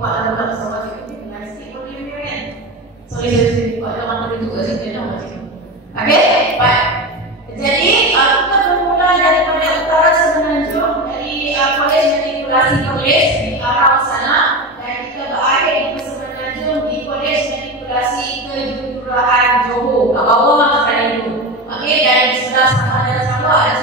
kuat dalam pesawat itu dengan sikit boleh kan. Sorry kuat dalam mana itu kat situ dah macam tu. Okey, baik. Jadi kita bermula daripada utara Semenanjung dari Kolej Matrikulasi Kolej di arah sana dan kita berakhir di Semenanjung di Kolej Matrikulasi Kejuruteraan Johor. Kat bawah sekali itu. Okey, dan di sebelah Sabah ada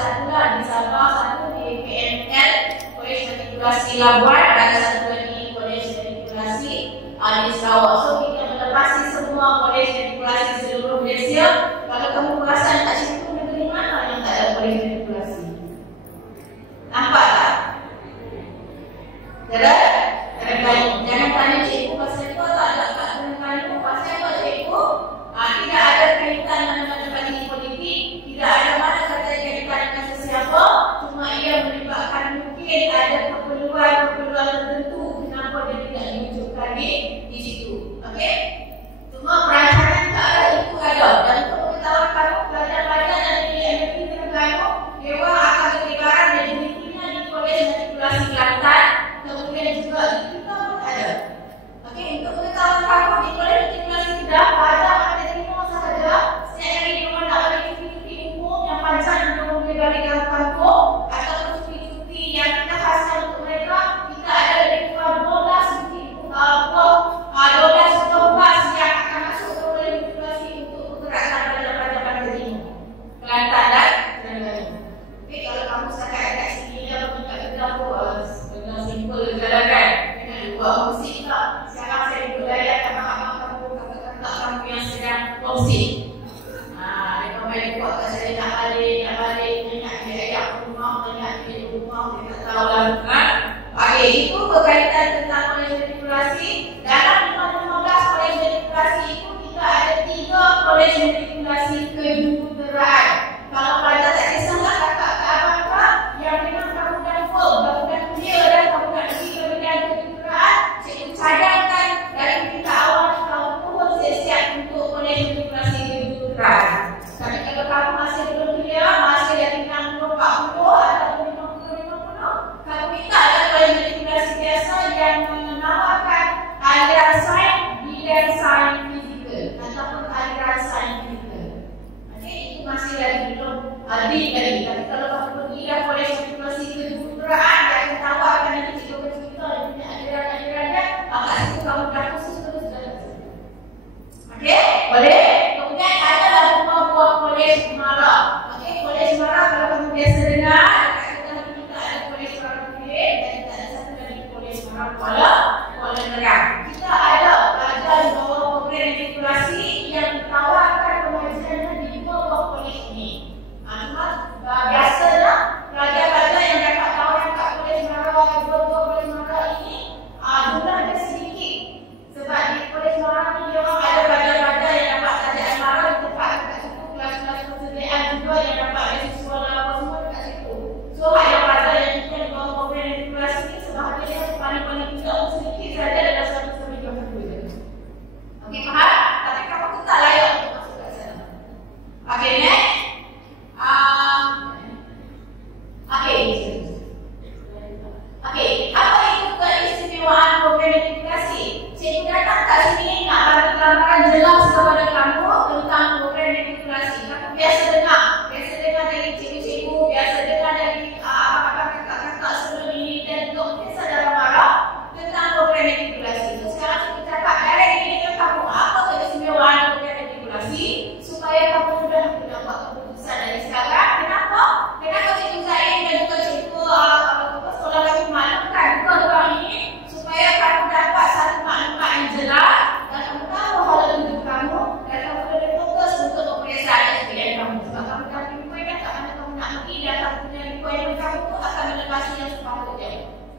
satu lah di Sabah, satu di PML Kolej Matrikulasi Labuan, ada satu lagi Kolej Matrikulasi di Sarawak. So kita melepasi semua kolej matrikulasi seluruh Malaysia. Kalau kamu perasan kat situ, negeri mana yang tak ada kolej matrikulasi? Nampak tak? Jangan tanya cikgu pasal itu tak ada kat Terengganu. Pasal apa cikgu? Tidak ada kaitan mana-mana di politik, tidak ada mana kata kaitan dengan sesiapa. Cuma ia menyebabkan mungkin ada keperluan tertentu kenapa dia tidak diwujudkan di situ. Okey? Cuma perancangan ke arah itu ada. Dan untuk pengetahuan kamu, pelajar-pelajar dan negeri Terengganu, dewan akan berlebaran dan dirinya di Kolej Matrikulasi Kelantan, kemudian juga di kita pun ada. Okey, untuk pengetahuan kamu di Kolej Matrikulasi Kedah, pelajar akan terima sahaja setiap kali dia nak balik cuti umum yang panjang untuk boleh balik dalam kampung ataupun cuti yang kita khaskan untuk mereka. Kita ada lebih kurang 12 cuti 12 bas yang akan masuk ke Kolej Matrikulasi untuk menggerakkan pelajar-pelajar pada terima Kelantan dan Terengganu. Okey, kalau kamu setakat kat sini dia mengingat kita dengan simple jalan kan, dengan buat musik tak. Sekarang saya duduk layan kat abang kamu, kakak-kakak kamu yang sedang kongsi. Mereka main buat kat saya nak balik, ingat ayat rumah, ingat duit rumah, dia tak tahu lah kan. Okey, itu berkaitan tentang kolej matrikulasi. Dalam 15 kolej matrikulasi itu kita ada 3 kolej matrikulasi kejuruteraan. Kalau pelajar tak kisahlah kakak ke abang yang memang kamu dah full, kamu dah clear dan kamu nak pergi ke bidang kejuruteraan, cikgu cadangkan dari kita awal kamu pun siap-siap untuk kolej matrikulasi kejuruteraan. Tapi kalau kamu masih belum clear, masih dari 60, 40 ataupun 50, kamu minta ada kolej matrikulasi biasa yang menawarkan aliran sains, bidang sains fizikal ataupun aliran sains fizikal. Okey, itu masih lagi belum deep lagi. Tapi kalau kamu pergi dah kolej matrikulasi kejuruteraan, dia akan tawarkan nanti cikgu bercerita dia punya aliran-alirannya. Kat situ kamu dah khusus terus dah. Okey, boleh? Kemudian adalah 2 buah kolej Semara. Okey, kolej Semara kalau kamu biasa dengar, kita ada kolej Semara Kulim dan kita ada satu lagi kolej Semara Kuala Nerang. Kita ada pelajar di bawah program matrikulasi yang ditawarkan pengajiannya di 2 buah kolej ini. Biasanya pelajar-pelajar yang dapat tawaran kat kolej Semara, dua kolej Semara ini jumlahnya sedikit. Sebab di kolej Semara ni dia orang ada pelajar-pelajar yang dapat tajaan Semara di tempat kat situ, kelas-kelas persediaan juga yang dapat beasiswa dan apa semua dekat situ. So ada pelajar yang juga di bawah program matrikulasi ni sebahagiannya paling-paling tidak sedikit saja dalam satu semester je. Okey, faham? Tapi kamu tu tak layak untuk masuk kat sana. Okey, next. Okey, apa itu keistimewaan program matrikulasi? Cikgu datang kat sini nak bagi gambaran jelas kepada kamu tentang program matrikulasi. Kamu biasa dengar dari cikgu-cikgu, biasa dengar dari kakak-kakak sebelum ini dan doktor dalam marah tentang program matrikulasi. So sekarang cikgu cakap direct ini dengan kamu apa keistimewaan program matrikulasi supaya kamu mudah untuk buat keputusan dari sekarang. Kenapa cikgu Zain dan juga cikgu sekolah kami maklumkan dua ini supaya kamu dapat satu maklumat yang jelas dan kamu tahu hal hidup kamu dan kamu boleh fokus untuk peperiksaan SPM kamu. Sebab kamu dah requirement kat mana kamu nak pergi dan kamu punya requirement kamu tu akan melepasi yang sepatutnya.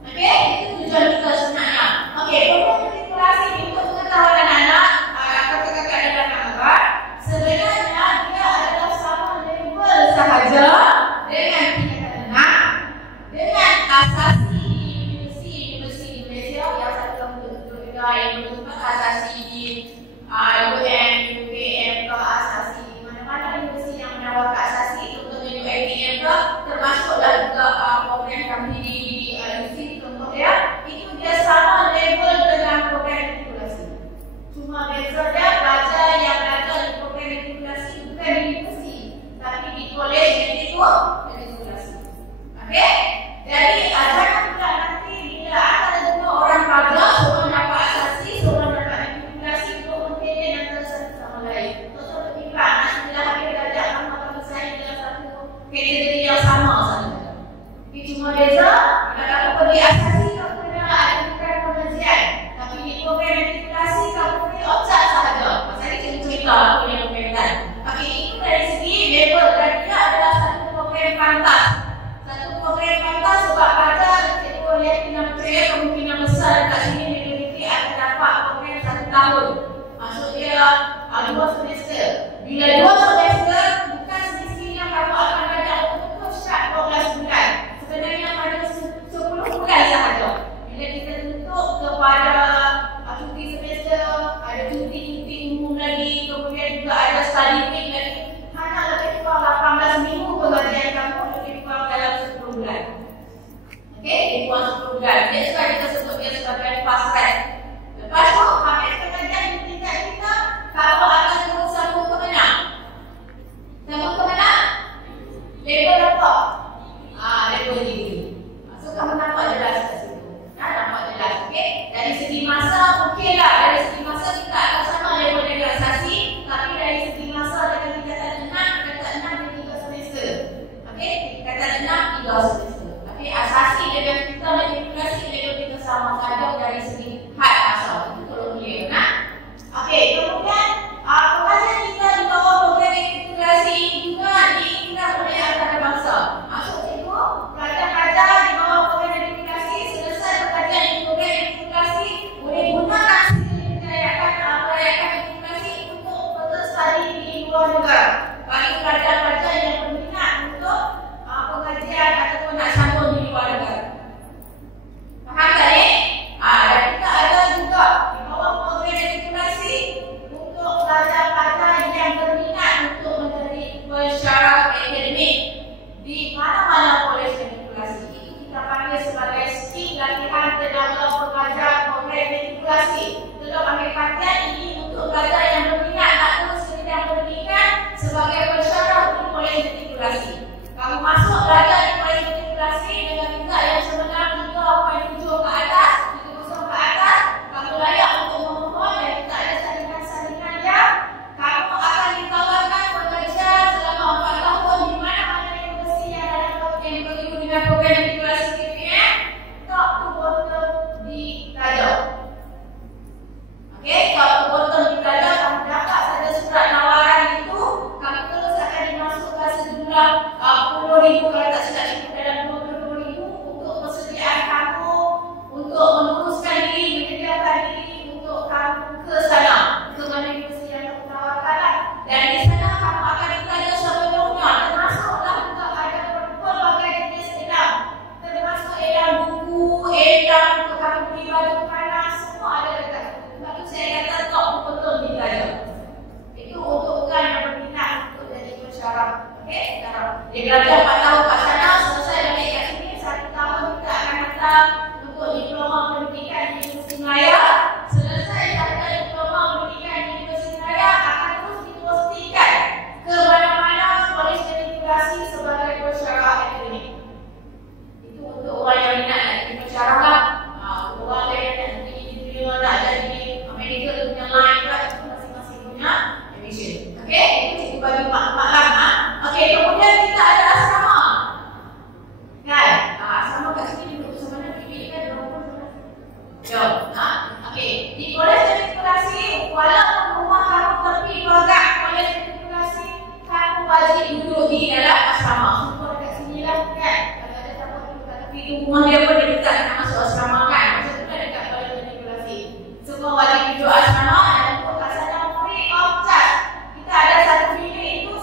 Okey, itu tujuan kita sebenarnya. Okey, program matrikulasi untuk pengetahuan anak-anak, kakak-kakak dan anak-anak, sebenarnya dia adalah sama level sahaja dengan tingkatan 6 dengan asasi universiti di Malaysia yang satu untuk yang asasi di UM, UKM ke asasi mana-mana universiti yang menawarkan asasi untuk UMKM ke termasuklah juga program kami di UC contohnya itu dia sama level dengan Bila 2 semester, bukan semestinya kamu akan belajar betul-betul syarat 12 bulan. Sebenarnya ada 10 bulan sahaja. Bila kita tuntut kepada cuti semester, ada cuti-cuti umum lagi, kemudian juga ada study week lagi. Hanya lebih kurang 18 minggu pengajian kamu, lebih kurang dalam 10 bulan. Okey, lebih kurang 10 bulan. That's why kita sebut dia sebagai fast track. Lepas tu, habis pengajian di tingkat kita, kamu akan terus sambung ke mana? Sambung ke mana? Level berapa? Level 3. So, kamu nampak jelas kat situ. Nampak jelas, okey? Dari segi masa, okeylah. Dari segi masa kita akan sama level relaksasi, tapi dari segi masa dengan tingkatan 6 dan 3 semester. Okey? Tingkatan 6, 3 semester. Okey, asasi dengan kita matrikulasi level kita sama saja dari segi had masa. Itu perlu clear, nah? Okey, kemudian pengajian kita di bawah program integrasi ini juga diikutkan oleh antarabangsa. Maksud itu, pelajar-pelajar di bawah program integrasi selesai pengajian di program integrasi boleh gunakan skill pelayakan integrasi untuk further study di luar negara. Bagi pelajar-pelajar yang berminat untuk pengajian ataupun nak sambung di luar negara. Faham tak ni? Dan kita ada juga di bawah program integrasi untuk pelajar-pelajar yang berminat untuk menjadi pensyarah akademik di mana-mana kolej matrikulasi. Itu kita panggil sebagai skip latihan tenaga pengajar program matrikulasi. Kita panggil pakaian ini untuk pelajar yang berminat nak terus ke bidang pendidikan sebagai pensyarah di kolej matrikulasi. Kamu masuk belajar di kolej matrikulasi dengan tingkat yang sebenar 3.7 ke atas, 3.0 ke atas, kamu layak untuk memohon dan kita ada salinan-salinan yang kamu akan ditawarkan pengajian selama 4 tahun di mana-mana universiti yang ada yang begitu dengan program matrikulasi KPM, top to bottom di Raja. Okey, top to bottom di Raja, kamu dapat saja surat nawaran itu, kamu terus akan dimasukkan sejumlah 10,000 kalau tak silap cukup dalam 20,000 untuk persediaan kamu untuk meneruskan diri, menyediakan diri untuk kamu ke sana, ke mana universiti yang kamu tawarkan. Dan di sana kamu akan ditanya sepenuhnya, termasuklah juga ada pelbagai jenis edam, termasuk edam buku, edam untuk kamu beli baju panas, semua ada dekat situ. Sebab tu saya kata top betul di Raja. Itu untuk bukan yang berminat untuk jadi pensyarah. Okey, dia belajar 4 tahun kat sana, selesai balik kat sini, 1 tahun kita akan datang untuk diploma pendidikan di Universiti Melayu. Selesai daripada diploma pendidikan di Universiti Melayu akan terus dipostikan ke mana-mana kolej matrikulasi sebagai pensyarah akademik. Itu untuk orang yang minat nak jadi pensyarah lah. Untuk orang yang nak jadi nak jadi medical punya line pula, itu masing-masing punya admission. Okey, itu cikgu bagi maklumat lah. Okey, kemudian kita ada asrama. Kan? Asrama kat sini duduk bersama mana? Bibi kan? Jom. Okey, di kolej matrikulasi, walaupun rumah kamu tepi bagak kolej matrikulasi, kamu wajib duduk di dalam asrama. Semua dekat sini lah kan? Kalau ada siapa duduk kat tepi rumah dia pun dia dekat nak masuk asrama kan? Macam tu kan dekat kolej matrikulasi. Semua wajib duduk asrama dan untuk kat sana free of charge. Kita ada satu bilik itu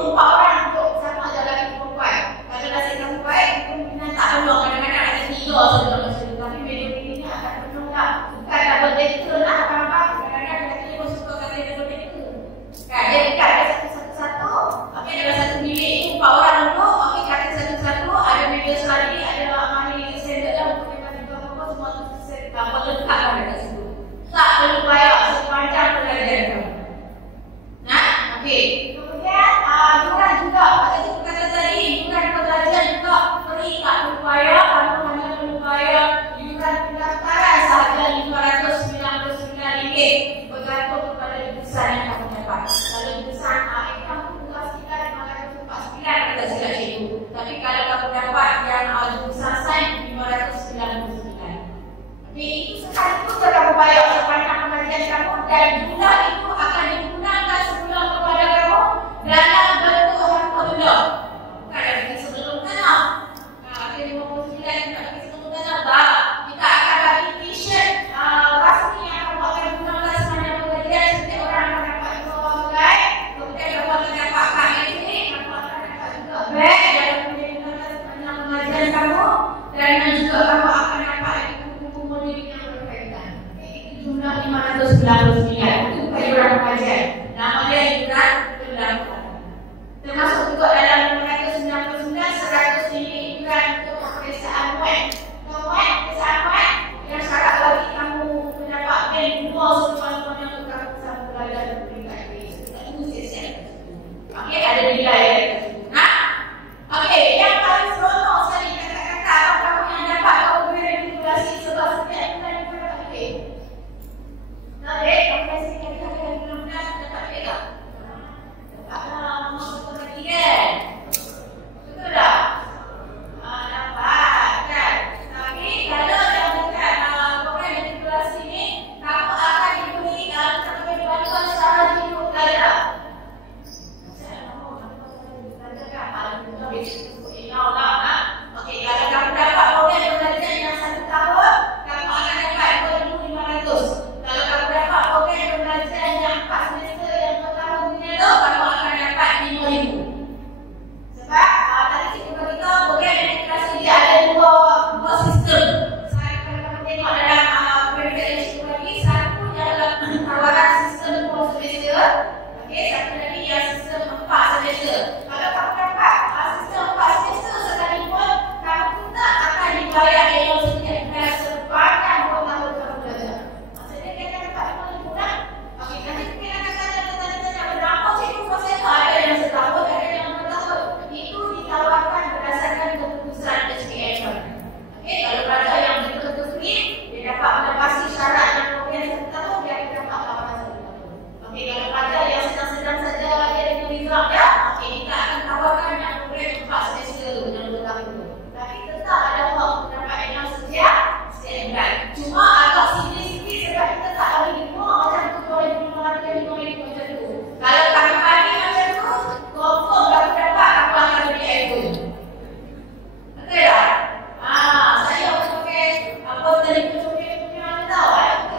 4 orang untuk sama ada lelaki perempuan. Kalau nasib kamu baik, kemungkinan tak penuh. Kadang-kadang ada 3 saja macam tu. Tapi bilik ini akan penuh lah. Bukan double decker lah apa-apa. Kadang-kadang lelaki dia pun suka kata double decker. Kan, dia dekat ada satu-satu. Okey, dalam satu bilik itu 4 orang duduk. Okey, kata satu-satu. Ada meja study, ada money legal standard lah. Untuk yang juga apa semua tu apa lengkap lah dekat situ. Tak perlu bayar sepanjang pelajaran kamu. Nah, okey. Kemudian yuran juga, macam cikgu kata tadi, yuran pelajar juga free, tak perlu bayar. Kamu hanya perlu bayar yuran pendaftaran sahaja RM599 bergantung kepada jurusan yang kamu dapat. Kalau jurusan kamu tugas kita RM549 kata silap cikgu. Tapi kalau kamu dapat yang jurusan sains RM599. Okey, itu sekali itu kamu bayar sepanjang pengajian kamu dan jumlah itu akan digunakan sebulan kepada kamu dalam bentuk harta benda. Bukan dari sebelum tanah. Ada 59 kita bagi sebelum tanah. Tak. Kita akan bagi t-shirt rasmi yang kamu akan gunakan sepanjang pengajian. Setiap orang akan dapat 2 bagai. Kemudian jumlah 599. Itu iuran kajian. Nama dia iuran pendapatan. Termasuk juga dalam 599, 100 ini iuran untuk pemeriksaan web. Pemeriksaan web yang syarat bagi kamu mendapat bank dua semuanya untuk kamu bisa belajar di peringkat ini. Itu siap-siap. Okey, ada nilai ya. Nah, okey, yang paling seronok sekali kata-kata apa kamu yang dapat kamu beri regulasi sebab setiap bulan itu dapat duit. Nah, kamu kasi kata-kata mudah-mudahan dapat duit tak? Dapatlah, masuk lagi kan? Betul tak? Dapat kan? Tapi kalau yang dekat program regulasi ni, kamu akan diberi sampai bantuan secara hidup belajar. Okey, kalau kamu dapat program pembelajaran yang 1 tahun, kamu akan dapat 2,500. Kalau kamu dapat program pembelajaran yang 4 semester yang 2 tahun dunia tu, kamu akan dapat 5,000. Sebab tadi cikgu beritahu program integrasi dia ada dua sistem. Saya kalau kamu tengok dalam program yang cikgu bagi, satu adalah tawaran sistem 2 semester. Okey, satu lagi yang sistem 4 semester. Kalau kamu dapat sistem 4 semester sekalipun, kamu tetap akan dibayar yang setiap bulan sepanjang 2 tahun kamu belajar. Maksudnya kita dapat 5,000 kan? Okey, nanti kita akan tanya berapa cikgu proses ada yang setahun, ada yang 2 tahun. Itu ditawarkan berdasarkan keputusan SPM. Okey, kalau pelajar yang betul-betul free, dia dapat menepasi syarat dan program 1 tahun, dia akan dapat tawaran 1 tahun. Okey, kalau pelajar yang sedang-sedang saja dia dengan result ya, okey, kita akan tawarkan yang program 4 semester yang 2 tahun tu. Tapi tetap ada hak untuk dapat exam setiap bulan. Cuma agak sikit-sikit sebab kita tak bagi dua macam tu, 2,500 macam tu. Kalau kami bagi macam tu, confirm kamu dapat, kamu akan beri iPhone. Betul tak? Saya pakai apa telefon coklat punya tahu.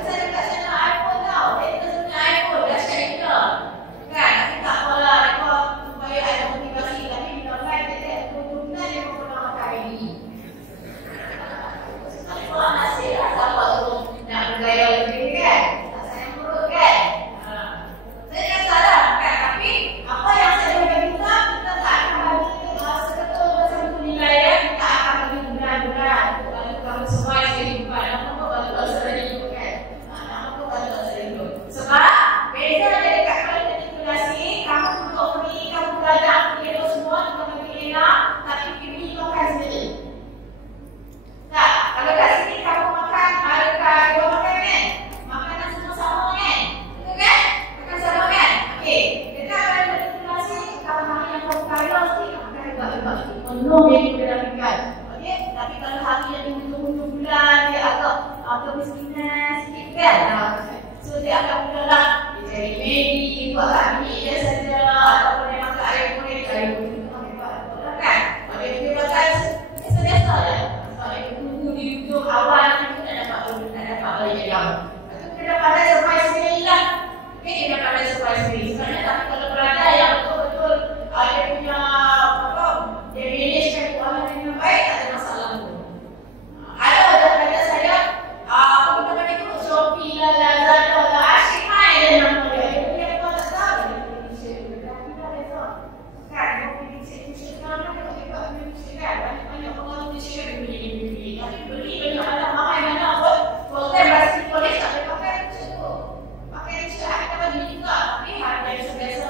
Saya dekat channel iPhone tahu. Kita punya iPhone dah share kita. Kan? Tapi tak apalah, mereka supaya ada motivasi. Tapi bila file tetap 20 bulan, dia pun pernah pakai ini. Kalau nasib lah, siapa tu nak bergaya lebih kan? Tak sayang perut kan? Saya tak salah kan? Tapi apa yang saya bagi kita, kita tak akan bagi seketul macam tu nilai ya. Kita akan bagi bulan-bulan. Lalu kamu semua yang kehidupan. Nama pun bantu asal hidup kan? Nama pun bantu asal hidup. Sebab beza dia dekat kalau regulasi, kamu duduk free, kamu belajar itu semua, kita bagi enak, tapi pergi makan sendiri. Tak, kalau kat sini kamu makan, ada dua makan kan? Makanan semua sama kan? Betul kan? Makan sama kan? Okey, dekat kalau regulasi, kalau hari yang kamu kaya mesti akan hebat-hebat. Penuh dia juga dalam ikan. Okey, tapi kalau hari yang di hujung bulan, dia agak kemiskinan sikit kan? So dia akan mulalah, dia cari baby, buat kami dia saja, ataupun dia makan air kulit, air kulit tu hebat-hebat kan? Kalau dia makan, biasa-biasa je. Kalau dia tunggu di hujung awal, kita tak dapat balik jam. Kita dah pandai surprise sendiri lah. Okay, kita dah pandai surprise sendiri. Sebenarnya tapi kalau pelajar yang betul-betul dia punya apa, dia managekan keuangan dengan baik, tak ada masalah pun. Ada pelajar saya, teman-teman itu Shopee lah, Lazada lah, asyik main dia nama dia. Dia punya apa tak tahu, dia punya t-shirt dia. Dah kita rasa. Kan, dia punya t-shirt kan, dia punya t-shirt kan. Banyak-banyak pengaruh t-shirt dia beli. Tapi beli banyak anak mahal mana pun, program rasa polis tak boleh pakai t-shirt tu. Pakai t-shirt kita bagi juga, tapi harga biasa-biasa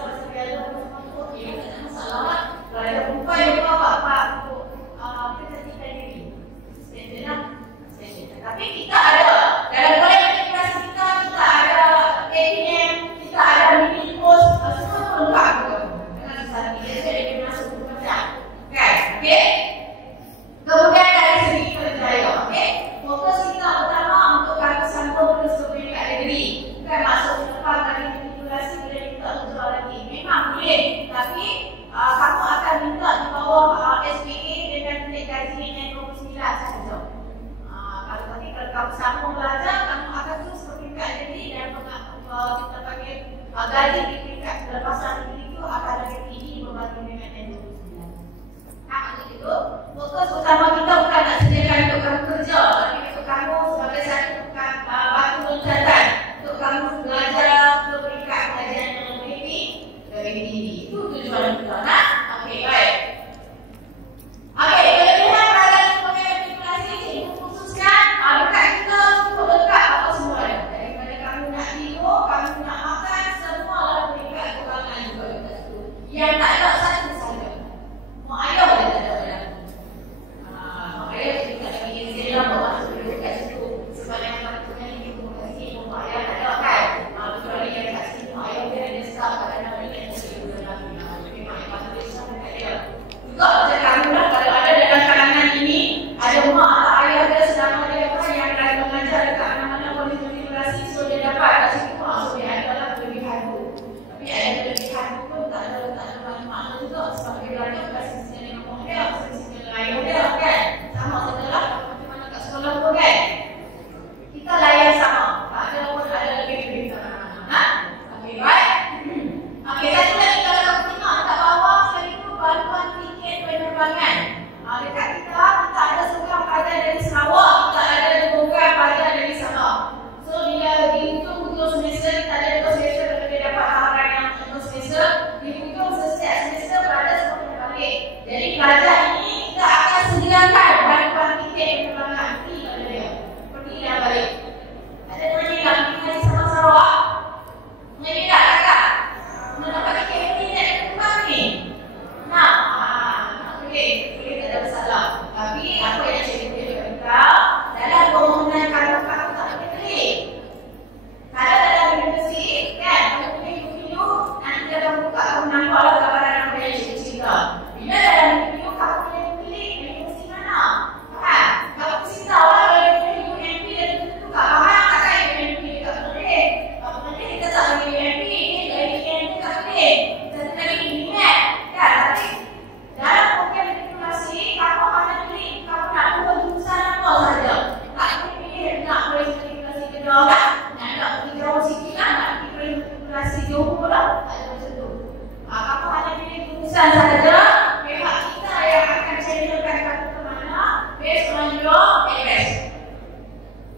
jurusan sahaja, pihak kita yang akan channelkan kamu ke mana based on your interest.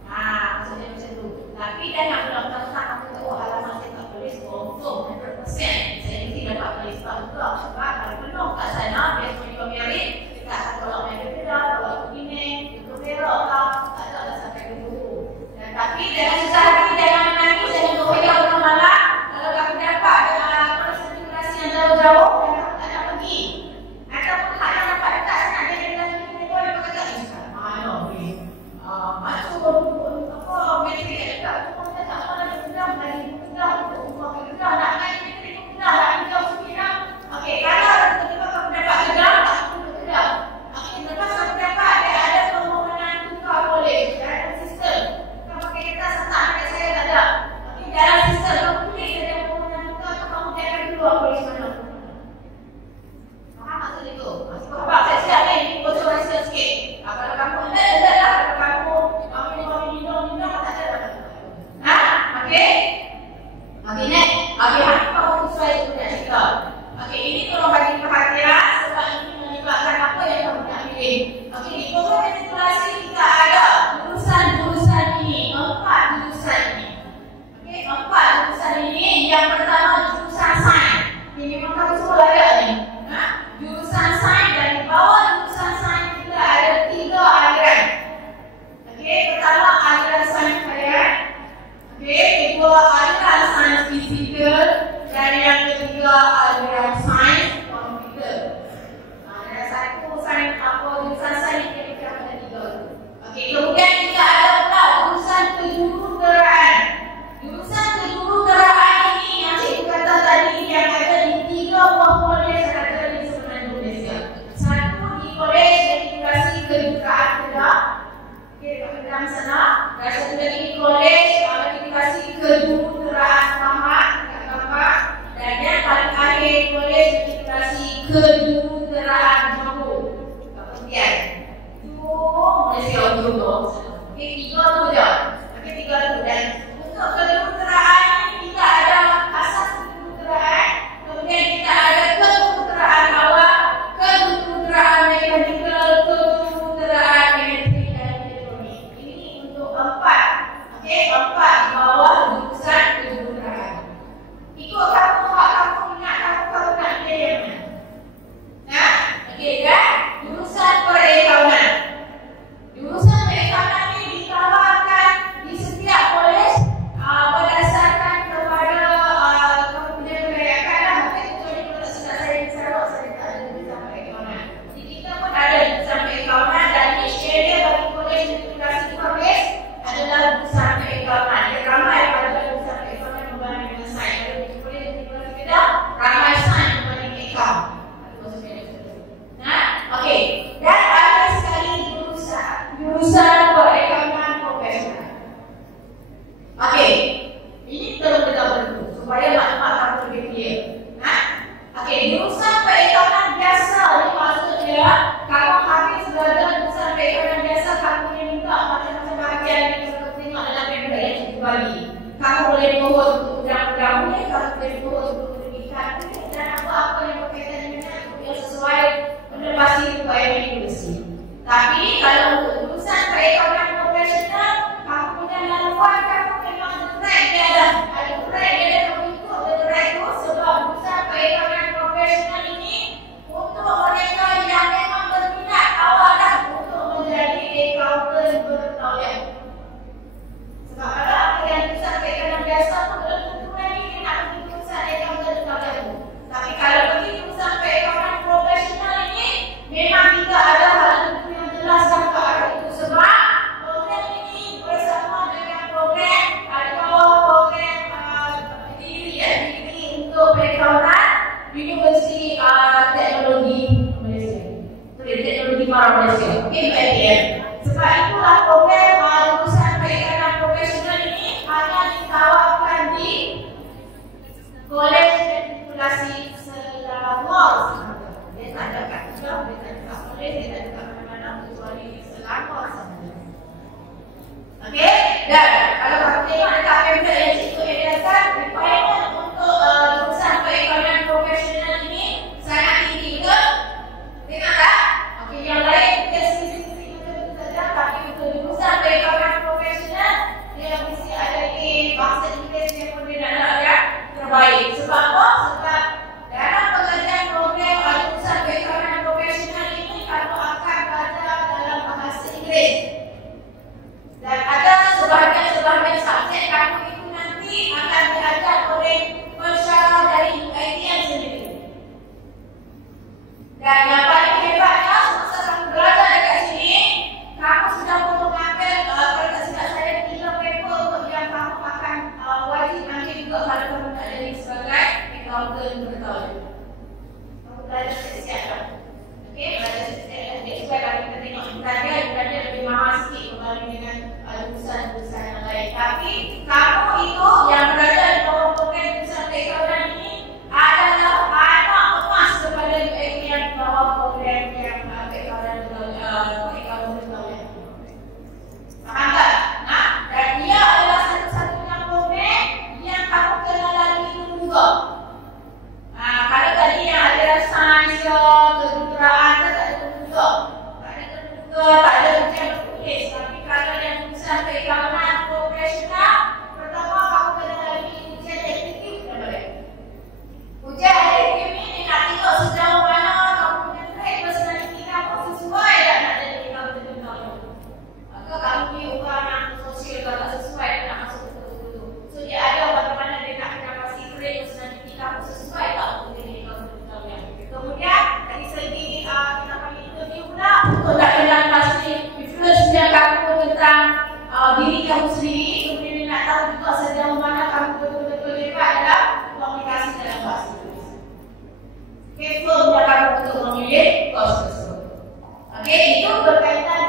Maksudnya macam tu. Tapi dah nak mendaftar kamu tu, alamat saya tak boleh confirm 100%. Saya mesti dapat tulis juga sebab kalau penuh kat sana based on your merit, kita akan tolak merit kita, tolak begini, itu berak tak ada sampai ke situ. Tapi jangan susah hati, jangan menangis, jangan berhuyang ke malam. Kalau kamu dapat konsentrasi yang jauh-jauh, tak nak pergi. Ataupun hak yang dapat dekat sana, dia bilang kita boleh berkata, mana boleh. Masuk apa, metrik kat dekat, kita tak mana dia mudah, lagi mudah, untuk rumah mudah, nak main metrik mudah, nak hijau sembilan. Okey, kalau tiba-tiba kamu dapat kerja, tak perlu kerja. Okey, lepas kamu dapat, dia ada permohonan tukar boleh, dalam sistem. Bukan pakai kertas sentak dekat saya, tak ada. Okey, dalam sistem, kamu boleh ada permohonan tukar, kamu jangan keluar boleh mana. Faham maksud itu? Masih faham? Saya siap ni, bocor rahsia sikit. Kalau kamu ada lah, kalau kamu minum, tak ada lah. Okey? Okey, next. Okey, hati kamu sesuai dengan cerita. Okey, ini tolong bagi perhatian sebab ini menyebabkan apa yang kamu nak pilih. Okey, di program matrikulasi kita ada jurusan-jurusan ini, 4 jurusan ini. Okey, 4 jurusan ini. Yang pertama jurusan sains. Ini memang kamu semua layak ni. Jurusan sains, dan di bawah jurusan sains kita ada 3 aliran. Okey, pertama aliran sains harian. Okey, kedua aliran sains fizikal, dan yang ketiga aliran sains komputer. Ada satu sains apa, jurusan sains yang kita ada 3. Okey, kemudian kita ada pula jurusan kejuruteraan. Jurusan kejuruteraan ini yang cikgu kata tadi, yang ada di 3 buah kolej yang ada di semenanjung Malaysia. Satu di Kolej Edukasi Kejuruteraan Kedah, okey, dekat Kedah sana. Dan satu lagi di Kolej Edukasi Kejuruteraan Muhammad dekat Kampang. Dan yang paling akhir Kolej Edukasi Kejuruteraan Johor dekat Pontian. Malaysia Johor. Okey, 3 tu je. Okey, 3 tu. Dan untuk kejuruteraan ini kita ada asas kejuruteraan, kemudian kita ada kejuruteraan awal, kejuruteraan mekanikal, kejuruteraan elektrik dan elektronik. Ini untuk 4. Okey, 4 di bawah jurusan kejuruteraan. Ikut kamu, hak kamu minat kamu nak pilih yang mana? Okey kan? Jurusan perakaunan. Jurusan perakaunan ini ditawarkan di setiap kolej berdasarkan kepada kamu punya kelayakan lah. Mungkin kecuali kalau tak sedap saya di Sarawak, saya tak ada jurusan perakaunan. Jadi kita pun ada jurusan perakaunan, dan niche area bagi kolej edukasi publik adalah jurusan perakaunan. Dia ramai pada jurusan perakaunan berbanding dengan sains. Kalau kolej edukasi Kedah, ramai sains berbanding ekam. Okey, dan ada sekali jurusan perakaunan profesional. Okey, ini perlu kita beritahu supaya maklumat kamu lebih clear. Okey, jurusan perakaunan biasa ni maksudnya kamu habis belajar jurusan perakaunan biasa, kamu boleh minta macam-macam bahagian yang kita tengok dalam pemda yang kita bagi. Kamu boleh mohon untuk undang-undang ni, kamu boleh mohon untuk pendidikan ni, dan apa-apa yang berkaitan dengan yang sesuai pasti UKM Universiti. Tapi kalau untuk jurusan perakaunan profesional, kamu punya laluan kamu memang track dia ada. Ada track dia ada, kamu ikut track tu sebab jurusan perakaunan profesional ini untuk mereka yang memang berminat awal dah untuk menjadi accountant bertauliah. Sebab kalau apa yang jurusan perakaunan biasa tu belum tentu lagi dia nak pergi jurusan accountant bertauliah tu. Tapi kalau pergi jurusan perakaunan profesional ini, memang kita ada hal yang jelas dan ke arah itu sebab program ini bersama dengan program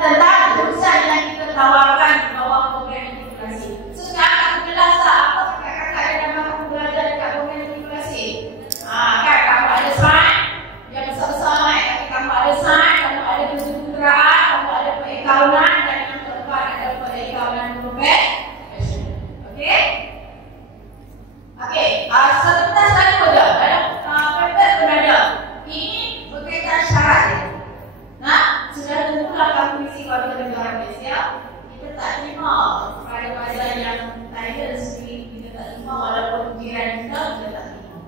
tentang jurusan yang kita tawarkan di bawah program matrikulasi. So sekarang aku jelas tak apa kakak-kakak yang dah mahu belajar dekat program matrikulasi. Kan kamu ada sains yang besar-besar naik, tapi kamu ada sains, kamu ada kejuruteraan, kamu ada perakaunan dan yang keempat ada perakaunan profesional. Okey? Okey, sebentar satu saja. Dalam paper pun ada. Ini berkaitan syarat dia. Nah, sudah tentulah kamu isi warga negara Malaysia. Kita tak terima pada yang Thailand sendiri. Kita tak terima walaupun jiran kita tak terima.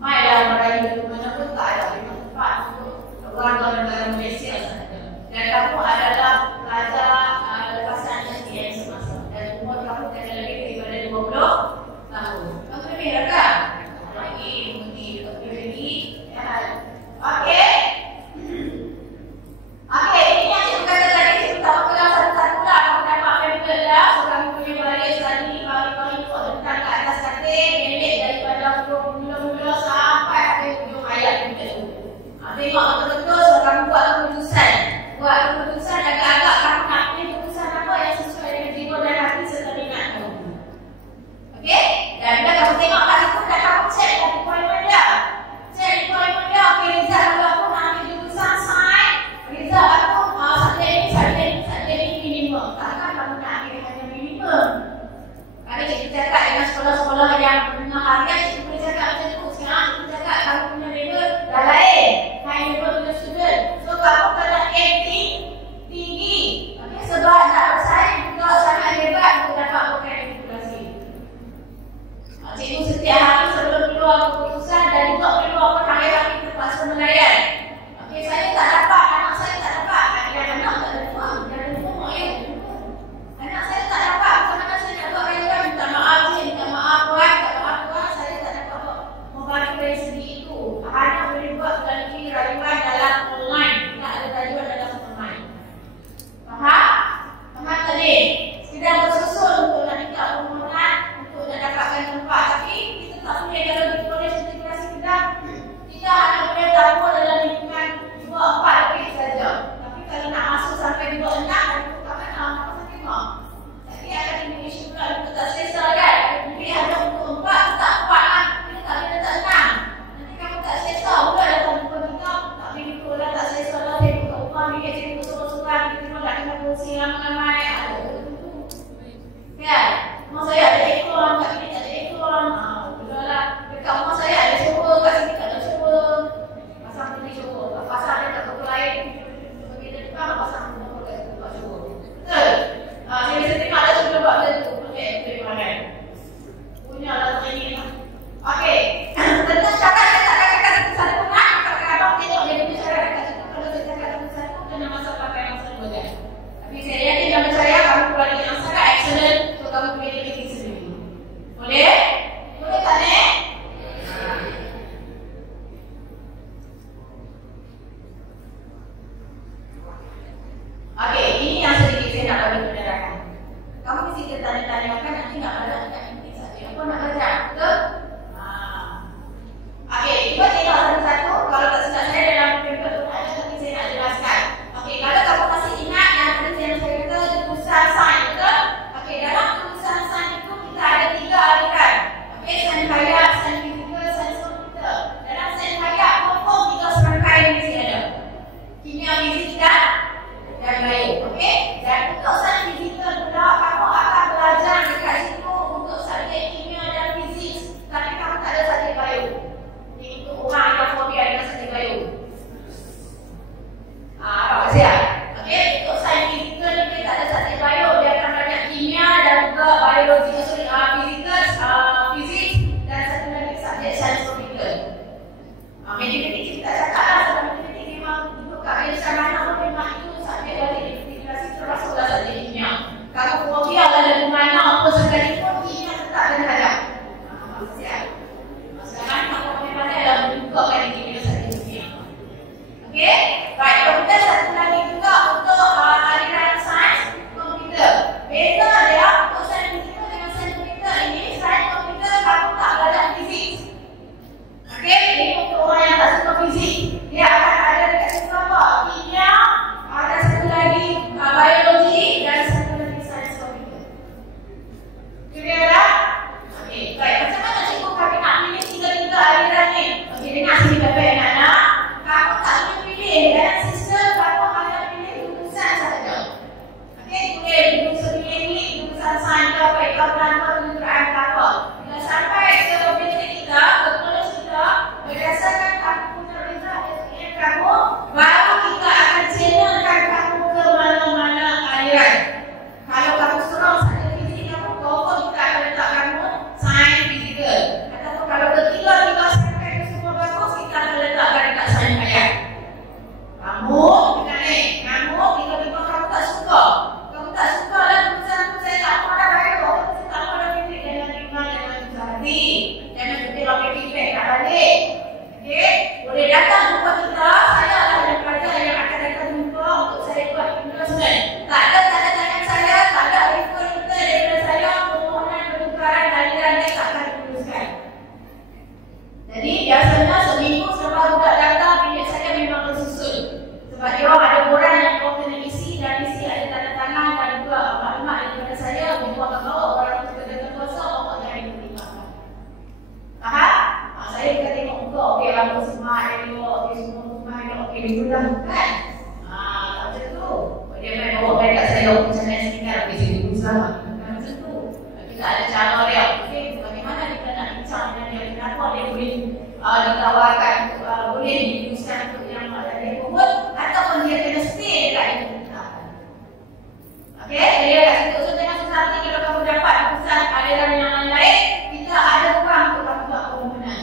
Mailah Melayu ke mana pun tak ada tempat untuk warga negara Malaysia sahaja. Dan kamu adalah pelajar lepasan SPM semasa. Dan umur kamu kena lebih daripada 20 tahun. Kamu lebih dekat? Lagi, lagi. Okey. Okey, ini yang cikgu kata tadi, cikgu tak pegang satu-satu lah. Kamu dapat pamphlet dah. So, kamu punya baris tadi, bagi-bagi untuk letak kat atas katil, pendek daripada mula-mula sampai habis hujung ayat pamphlet tu. Tengok betul-betul, so kamu buat keputusan. Buat keputusan agak-agak kamu nak pilih keputusan apa yang sesuai dengan jiwa dan hati serta minat kamu. Okey? Dan bila kamu tengok kat situ, dah kamu check requirement dia. Check requirement dia, okey, result aku nak ambil jurusan sains. Result aku subjek ini minimum. Takkan kamu nak ambil hanya minimum. Kalau cikgu cakap dengan sekolah-sekolah yang menengah harian, cikgu boleh cakap macam tu. Sekarang cikgu cakap kamu punya level dah lain. High level punya student. So kamu kena acting tinggi. Okay, sebab nak bersaing juga sangat hebat untuk dapat program matrikulasi. Cikgu setiap hari sebelum keluar keputusan dan juga keluar pun hari-hari terpaksa melayan. Okay, saya tak dapat, anak saya tak dapat. Anak tak ada uang, dia ada uang ya. Anak saya tak dapat, macam mana saya nak buat rayuan? Minta maaf je, minta maaf tuan, saya tak dapat membantu dari segi itu. Hanya boleh buat lagi rayuan dalam online, tak ada rayuan dalam online. Faham? Faham tadi? Sekedar bersusun untuk nak minta permohonan, untuk nak dapatkan tempat. Tapi kita tak boleh kalau di kolej matrikulasi kita hanya boleh tahu dalam lingkungan 2-4 lebih saja. Tapi kalau nak masuk sampai 2-6, itu tak mana nak pasal tengok. Jadi ada Indonesia pula kita tak selesa kan? Jadi ada untuk 4, tak 4 lah. Kita tak boleh letak 6. Nanti kamu tak selesa pula datang jumpa kita. Tak boleh ikut lah, tak selesa lah. Saya buka rumah, bikin saya buka sorang-sorang. Kita pun tak kena kursi ramai-ramai. Ada tentu. Kan? Rumah saya ada ekor, kat sini tak ada ekor. Betul lah. Dekat rumah saya ada shower, kat sini tak ada shower. Pasang putih shower. Pasang dia tak tahu lain. Bila depan pasang putih kat situ buat shower. Betul? Saya biasa tengok ada shower buat benda tu. Okey, betul kan? Punya lah training lah. Okey. Tentang syarat saya tak katakan satu-satu nak. Kakak-kakak tengok dia punya syarat kat situ. Kalau saya cakap satu-satu, kena masuk pakai yang satu je. Tapi saya yakin dan percaya kamu keluar yang sangat excellent. So kamu boleh lebih sendiri. Boleh? Boleh tak ni? Okey, ini yang sedikit saya nak bagi penjelasan. Kamu mesti tanya-tanya kan nanti nak ada inti saja. Apa nak belajar? diulang kan? Tak macam tu. Dia main bawa baik kat saya macam mana singkat habis dia berusaha. Macam tu. Kita ada cara dia. Okey, bagaimana kita nak bincang dengan dia? Kenapa dia boleh ditawarkan boleh diusahakan untuk yang dia buat ataupun dia kena stay dekat itu. Okey, dia kat situ. So dengan sesuatu kalau kamu dapat keputusan aliran yang lain, kita ada ruang untuk kamu buat permohonan.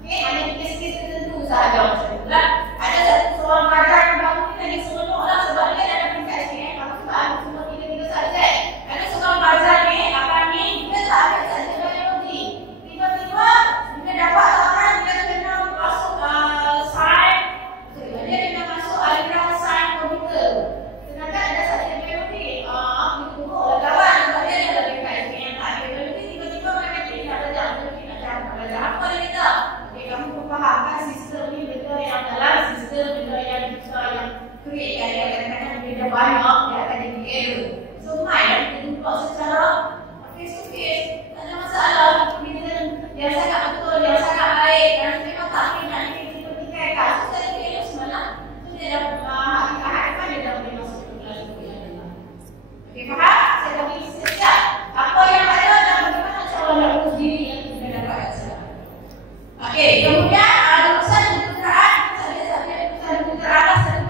Okey, hanya kes-kes tertentu sahaja macam tu lah. Ada satu seorang pelajar yang baru ni tadi seronok lah sebab dia ada peringkat SPM. Kamu sebab ada semua 3 subjek. Ada seorang pelajar ni, abang ni, dia tak ada subjek biologi. Tiba-tiba, dia dapat tawaran dia kena masuk sains. Dia kena masuk aliran sains komputer. Sedangkan ada subjek biologi. Aku tunggu kawan sebab dia ada peringkat SPM tak ada biologi. Tiba-tiba mereka nak belajar biologi, nak belajar apa dia kata? Okay, kamu memfahamkan sistem ni benda yang dalam sistem benda yang kita yang create kan dia kadang-kadang benda banyak dia akan jadi error. So main kita buat secara face to face, tak ada masalah. Dia sangat betul, dia sangat baik dan memang tak boleh nak dipertikai kat. So saya kira semalam tu dia dah hari-hari depan dia dah boleh masuk ke kelas tu yang lain. Okay, faham? Saya bagi siap apa yang ada dan bagaimana cara nak urus diri yang kita dapat kat sana. Okey, kemudian urusan kejuruteraan, urusan kejuruteraan satu.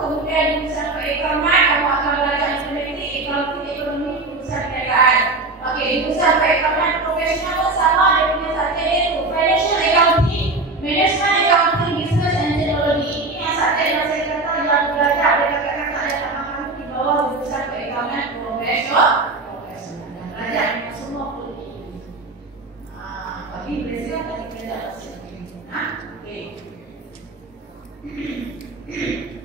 Kemudian urusan perekonomian, kamu akan belajar matematik, ekonomi, urusan perniagaan. Okey, urusan perekonomian profesional sama dia punya subjek itu financial accounting, management accounting, business and technology. Ini yang subjek yang saya kata yang belajar dari kakak-kakak yang tak mahu di bawah urusan perekonomian profesional dan belajar dengan semua politik. Tapi biasa tadi kita dah okey.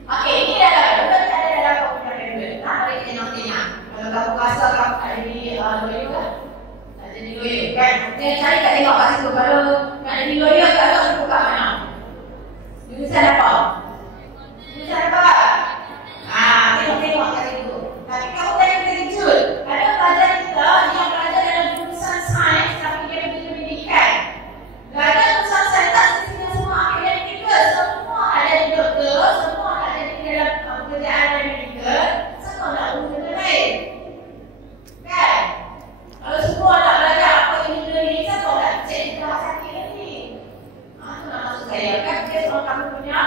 Okey, ini adalah betul ada dalam komputer member. Mari kita tengok. Kalau kamu rasa kamu tak jadi lawyer kan? Tak jadi lawyer kan? Dia cari kat tengok kat situ. Kalau nak jadi lawyer tak tahu buka mana. Jurusan apa? Jurusan apa? Tengok kat situ. Tapi kamu tadi terkejut. Ada pelajar kita yang belajar dalam jurusan sains tapi dia pergi pendidikan. Ada jurusan sains tak semua akademikal. Semua ada di doktor, semua ada di dalam pekerjaan medical. Semua nak urus benda lain. Kan? Kalau semua nak belajar apa engineering, siapa nak cek kita sakit nanti? Itu nak masuk saya. Kan? Dia soal kamu punya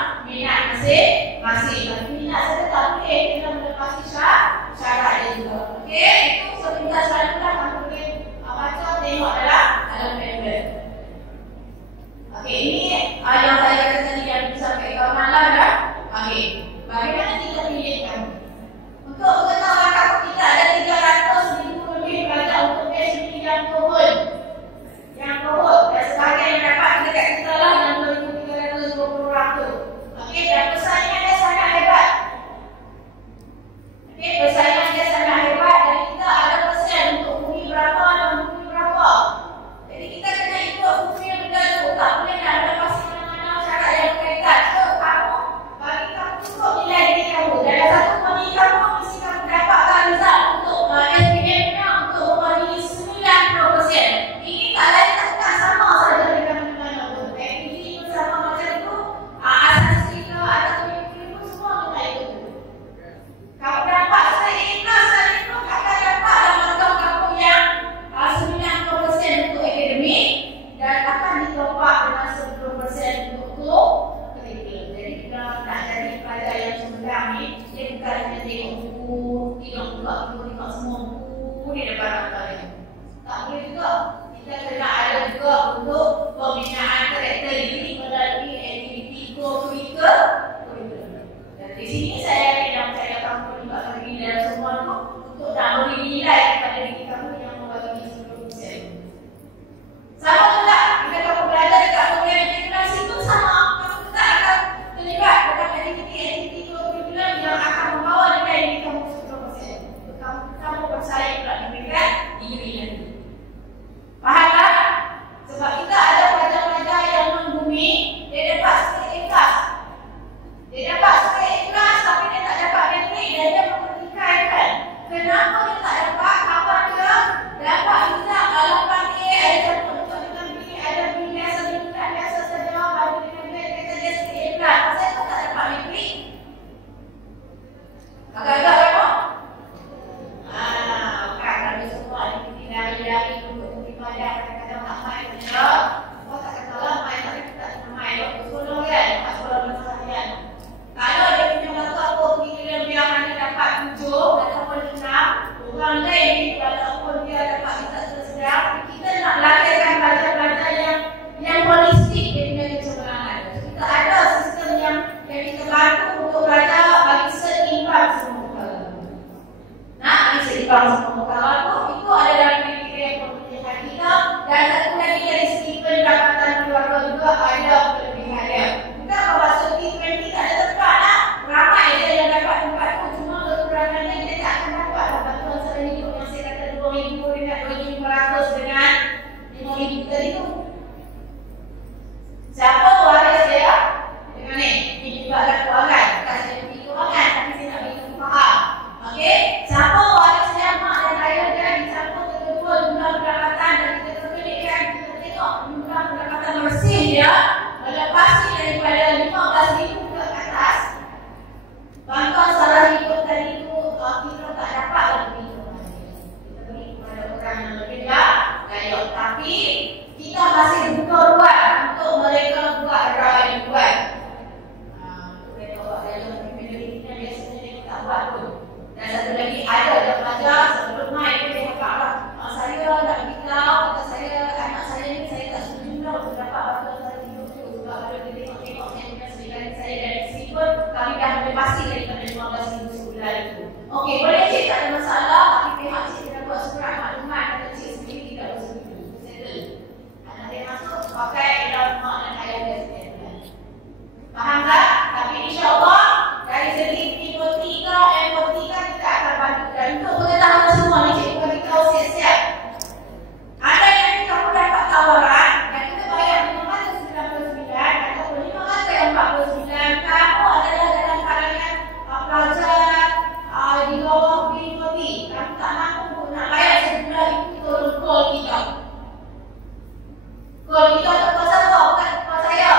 untuk ibadah kadang-kadang tak main saja. Kau tak katalah main tapi kita tak main waktu sekolah kan, tak sekolah masalah kan. Kalau dia punya mata apa kira dia hanya dapat 7 ataupun 6, orang lain walaupun dia dapat kita sedang, kita nak lahirkan belajar-belajar yang holistik daripada kecemerlangan. Kita ada sistem yang kita bantu untuk belajar bagi seimbang semua perkara. Nah, bagi seimbang semua perkara itu adalah kriteria yang memperlukan kita, dan satu lagi dari segi pendapatan keluarga juga ada kelebihan dia. Kita kalau treatment kita ada tempat lah, ramai dia yang dapat tempat tu, cuma kekurangannya dia tak akan dapat bantuan sara hidup yang saya kata 2,000 dengan 2,500 dengan 5,000 tadi tu. Siapa waris dia? Dengan ni, ini juga ada keluarga. Bukan saya pergi keluarga, tapi saya nak bagi faham. Okey, siapa waris dia? Mak dan ayah dia dicampur kedua jumlah pendapatan, dan kita terpilihkan, kita tengok jumlah pendapatan bersih dia melepasi daripada 15,000 ke atas. Bantuan sara hidup tadi tu kita tak dapat lagi. Kita beri kepada orang yang berbeza gaya, tapi kita masih buka ruang untuk mereka buat yang buat. Mereka buat gaya kita biasanya dia tak buat tu. Dan satu lagi ada yang belajar sebelum main pun dia cakap lah, saya nak beritahu kata saya, anak saya ni saya tak setuju dah untuk dapat bantuan sara hidup tu. Sebab kalau kita tengok yang punya sebenarnya saya dari sini pun kami dah melepasi daripada 15,000 sebulan itu. Okey, boleh cik, tak ada masalah, tapi pihak cik kena buat surat maklumat kata cik sendiri tidak bersetuju. Settle. Anak dia masuk pakai dalam mak dan ayah dia sendiri. Faham tak? Tapi insyaAllah dari segi P43 kita akan bantu. Dan untuk pengetahuan semua ni cik bagi tahu siap-siap. Ada yang kamu dapat tawaran yang kita bayar 599 ataupun 549, kamu adalah dalam kalangan pelajar di bawah P40, kamu tak mampu nak bayar sebulan, itu turun call kita. Call kita tu pasal apa? Bukan pasal saya.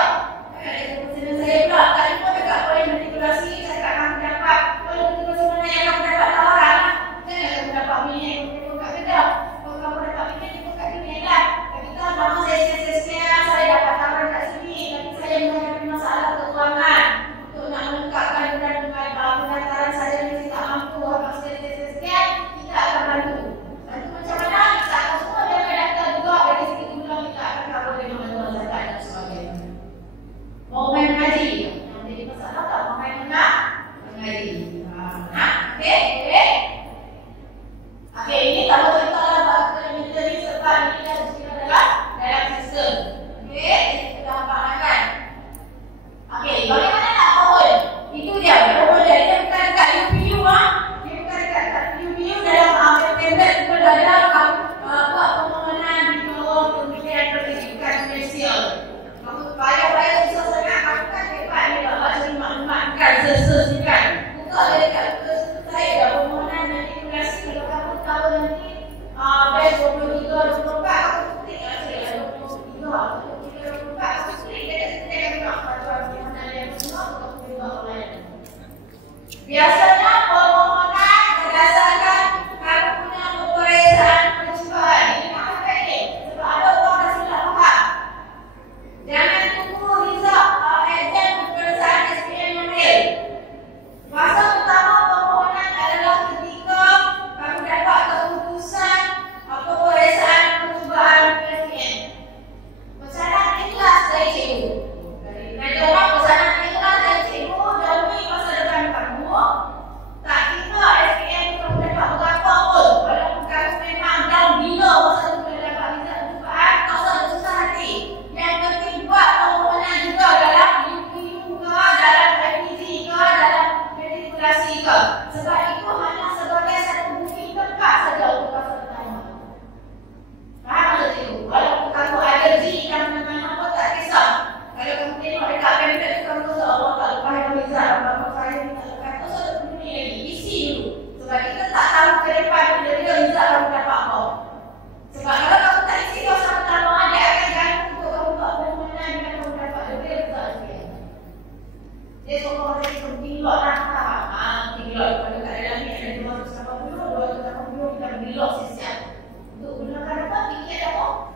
Pasal saya pula. Tadi pun dekat boleh matrikulasi, saya tak akan dapat. Kalau matrikulasi mana yang kamu dapat tawaran lah. Jangan kamu dapat minyak yang kamu kat kedai. Kalau kamu dapat minyak, kamu kat kedai lah. Kita nama saya dapat tawaran kat sini, tapi saya menghadapi masalah keuangan. Untuk nak melengkapkan pendaftaran saya ni saya tak mampu. Habis sekian, kita akan bantu. Bantu macam mana? Kita akan semua dia akan daftar juga. Dari segi jumlah kita akan cover dengan bantuan zakat dan sebagainya. Mau main mengaji? Yang jadi masalah tak mau main mengaji. Okey? Okey, ini kalau cerita lah bahasa militeri sebab ini dah cerita dalam sistem. Okey, kita dah faham. Okey, bagaimana nak pohon? Itu dia, pohon dia bukan dekat UPU lah. Dia bukan dekat UPU dalam pembet berada buat permohonan di bawah Kementerian Pendidikan Malaysia. Bayar susah sangat, aku kan hebat ni tak baca maklumat kan, sesuai kan. Buka dia dekat saya dah permohonan dan regulasi. Kalau kamu tahu nanti batch 23, 24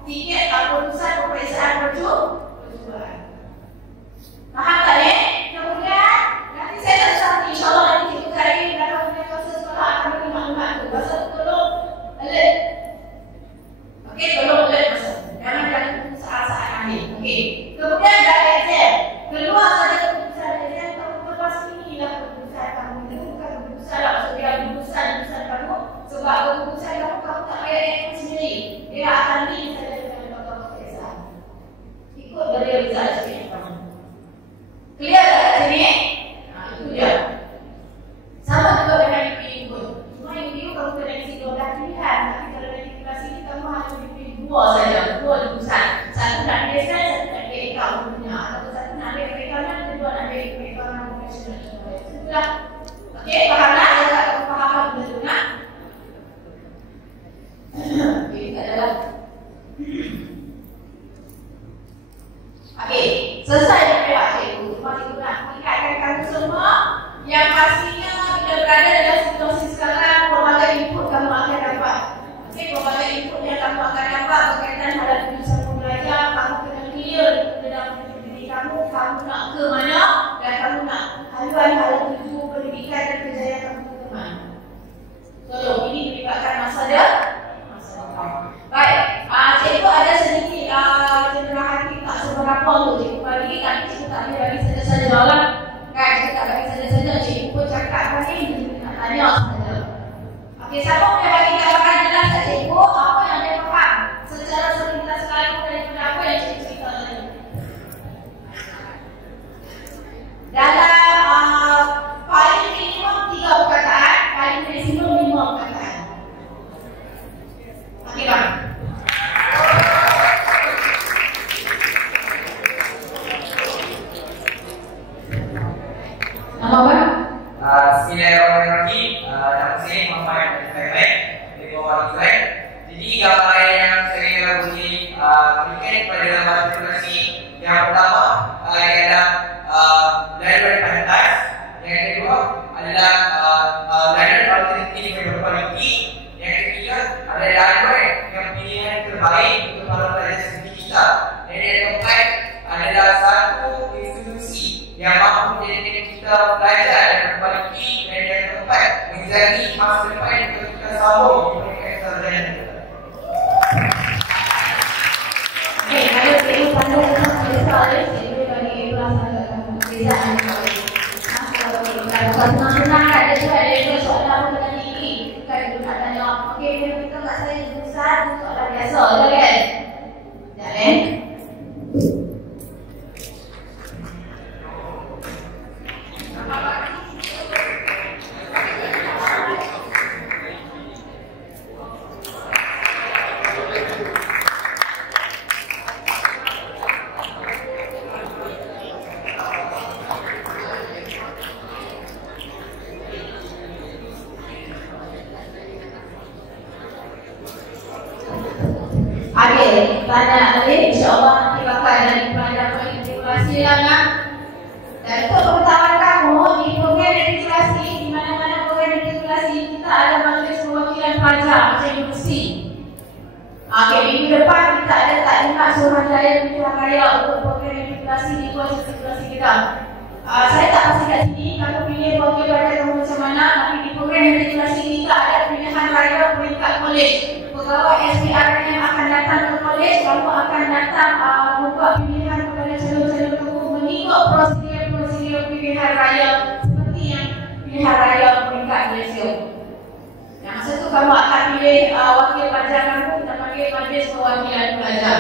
tiket keputusan peperiksaan percubaan. Faham tak ni? Kemudian nanti saya tak salah, insyaAllah nanti cikgu saya dalam proses sekolah akan beri maklumat tu. Pasal tolong alert. Okey, tolong alert masa. Jangan saat-saat ambil. Okey. Kemudian dari exam. Keluar saja keputusan exam, kamu lepas inilah keputusan kamu. Itu bukan keputusan lah. Maksud dia keputusan kamu. Sebab keputusan kamu tak payah exam sendiri. Dia akan link saja dengan doktor exam. Ikut dari result sikit kamu. Clear tak kat sini? Itu dia. Sama juga dengan UPU pun. Cuma UPU kamu kena isi 12 pilihan. Tapi kalau dari kelas ini kamu hanya dipilih 2 saja. 2 jurusan. Satu nak ambil sains, satu nak ambil account punya. Atau satu nak ambil accountant, kedua nak ambil accountant profesional. Itulah. Okey, faham tak? Saya tak faham benda tu nak? Okey, tak ada lah. Okey, selesai dah lewat cikgu. Cuma cikgu nak mengingatkan kamu semua yang pastinya bila berada dalam situasi sekarang, pelbagai input kamu akan dapat. Okey, pelbagai input yang kamu akan dapat berkaitan hadap jurusan pembelajar, kamu kena clear dalam diri kamu nak ke mana dan kamu nak haluan hala tuju pendidikan dan kejayaan kamu ke mana. Tolong, ini melibatkan masa depan. Baik, cikgu ada sedikit cendera hati tak seberapa untuk cikgu bagi, tapi cikgu tak boleh bagi saja-saja lah. Kan, cikgu tak bagi saja-saja, cikgu pun cakap tadi, cikgu nak tanya saja. Okey, siapa boleh bagi gambaran jelas kat cikgu apa yang dia faham secara selintas sekali daripada apa yang cikgu cerita tadi. Dalam paling minimum 3 perkataan, paling maksimum 5 perkataan. Okey bang. Nama apa? Bismillahirrahmanirrahim. Nama saya Muhammad Al-Fahim dari bawah Israel. Jadi gambaran yang saya boleh berikan pada matrikulasi yang pertama ialah belajar pantas. Yang kedua adalah belajar alternatif yang berkualiti. Yang ketiga adalah yang pilihan terbaik untuk para pelajar seperti kita. Dan yang keempat adalah satu institusi yang mampu menjadikan kita belajar dan berkualiti. Dan yang keempat menjadi masa depan untuk kita sambung memberikan sarjana kita. Okey, kalau cikgu pandai dengan soalan, cikgu bagi perasaan perbezaan. Kalau senang-senang ada juga ada soalan apa dengan tinggi. Kan cikgu nak tanya, okey, kita kat saya jurusan soalan biasa je kan? Sekejap kan? Tanya nanti insyaAllah nanti bakal ada pelajaran integrasi lah kan. Dan untuk pengetahuan kamu di program integrasi, di mana-mana program integrasi kita ada majlis perwakilan pelajar macam universiti. Okey, minggu depan kita ada taklimat Suruhanjaya Pilihan Raya untuk program integrasi di luar integrasi kita. Saya tak pasti kat sini kamu pilih wakil pelajar kamu macam mana, tapi di program integrasi kita ada pilihan raya peringkat kolej. Pegawai SPR yang akan datang ke kolej, kamu akan datang membuat pilihan kepada calon-calon kamu mengikut prosedur pilihan raya seperti yang pilihan raya peringkat Malaysia. Yang masa tu kamu akan pilih wakil pelajar kamu, kita panggil majlis perwakilan pelajar.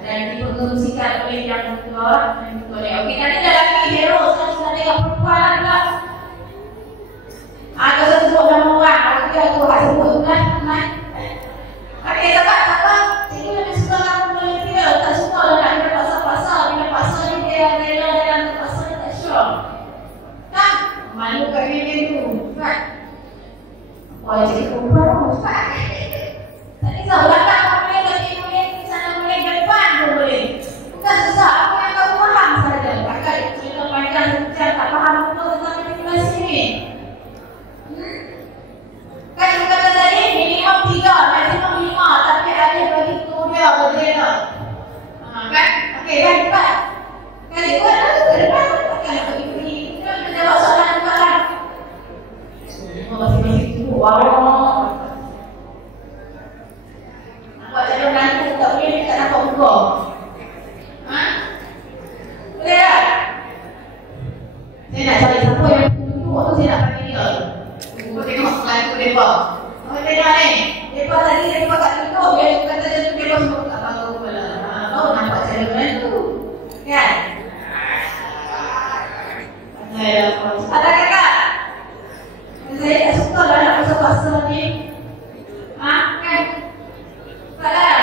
Dan dipengerusikan oleh yang ketua dan ketua dia. Okey, nanti dah lagi hero, sekarang sudah tengok perempuan lah. Ada sebut nama orang, ada aku tak sebut kan? Okey, tak cikgu lebih suka kamu boleh dia. Tak suka lah nak dia pasal-pasal. Bila pasal ni dia rela dalam pasal ni tak sure. Kan? Malu kat dia tu. Kan? Wah, cikgu perempuan Ustaz. Tak kisah, belakang kamu boleh, bagi boleh, di sana boleh, di depan pun boleh. Bukan susah, apa yang kamu faham sahaja. Kakak cerita panjang sejam tak faham apa tentang manipulasi ni. Kan cikgu kata tadi, minimum 3, maksimum 5. Tapi ada Okey, kan cepat. Kan cepat lah, ke depan. Kan nak pergi ni. Kita jawab soalan cepat lah. Masih tunggu. Wow. Nampak calon nanti tak boleh, tak nampak muka. Ha? Boleh tak? Saya nak cari siapa yang tunggu tu, saya nak panggil dia. Tunggu tengok mengaku mereka. Oh, tengok ni. Mereka tadi, mereka kat tutup. Dia kata dia tu, mereka semua tak tahu pula. Oh, nampak calon nanti. Kan? Ada kakak? Saya tak suka lah nak pasal-pasal ni. Ha? Kan? Tak lah.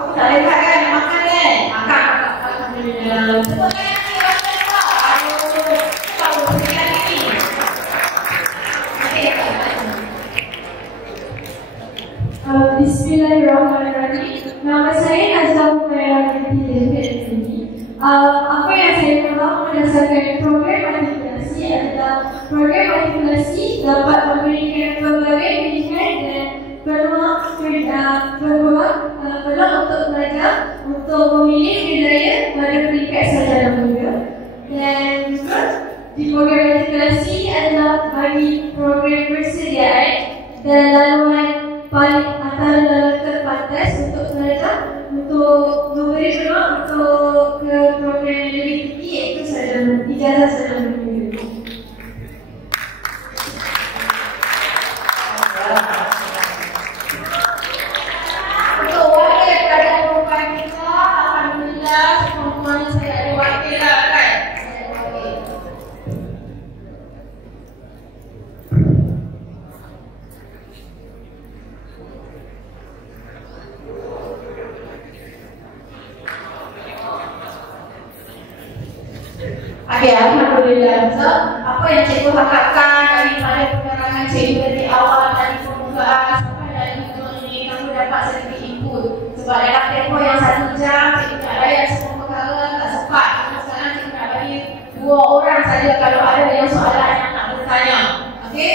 Aku tak lekat kan? Nak makan kan? Makan, kakak. Alhamdulillah. Sebab kan yang ni, rasa tak? Aduh, tahu sekian ni. Okey, Bismillahirrahmanirrahim. Nama saya Nazla Humaira binti David Effendi. Apa yang saya faham berdasarkan program artikulasi adalah program artikulasi dapat memberikan pelbagai pilihan dan peluang untuk belajar untuk memilih budaya pada peringkat sarjana muda. Dan juga di program artikulasi adalah bagi program persediaan dan laluan paling antara laluan terbatas untuk belajar untuk memberi peluang untuk ke program yang lebih tinggi iaitu ijazah sarjana muda. untuk wakil kerajaan perempuan kita, alhamdulillah semuanya saya ada wakil lah kan? Saya ada wakil. Okey, alhamdulillah. So, apa yang cikgu harapkan daripada penerangan cikgu dari awal dari pembukaan sampai dari hujung ini, kamu dapat sedikit input. Sebab dalam tempoh yang 1 jam, cikgu nak layan semua perkara, tak sempat. Sekarang cikgu nak bagi 2 orang saja kalau ada yang soalan yang nak bertanya. Okey?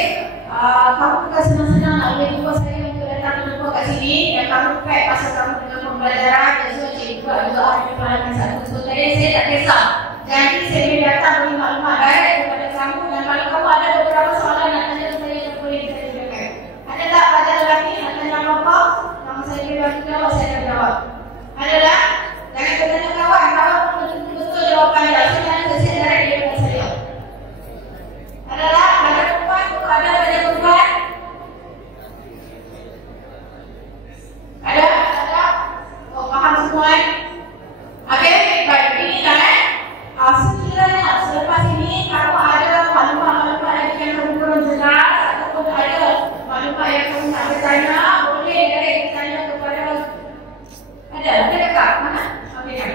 Kamu bukan senang-senang nak boleh jumpa saya untuk datang jumpa kat sini dan kamu pack pasal kamu dengan pembelajaran dan so cikgu juga ada pengalaman satu. So, saya tak kisah. Jadi saya boleh datang beri maklumat direct kepada kamu dan kalau kamu ada beberapa soalan nak tanya saya boleh kita tanyakan. Ada tak pelajar lelaki nak tanya apa? Kalau saya boleh bagi jawab, saya akan jawab. Ada tak? Jangan bertanya kawan, kawan pun betul jawapan dia. Saya tanya saya direct dia dengan saya. Ada tak? Pelajar perempuan? Ada pelajar perempuan? Ada? Ada? Oh, faham semua? Okey, baik. Ini tak sekiranya selepas ini kamu ada maklumat-maklumat lagi yang kamu kurang jelas ataupun ada maklumat yang kamu nak bertanya, boleh direct bertanya kepada ada kakak? Mana? Okey kan?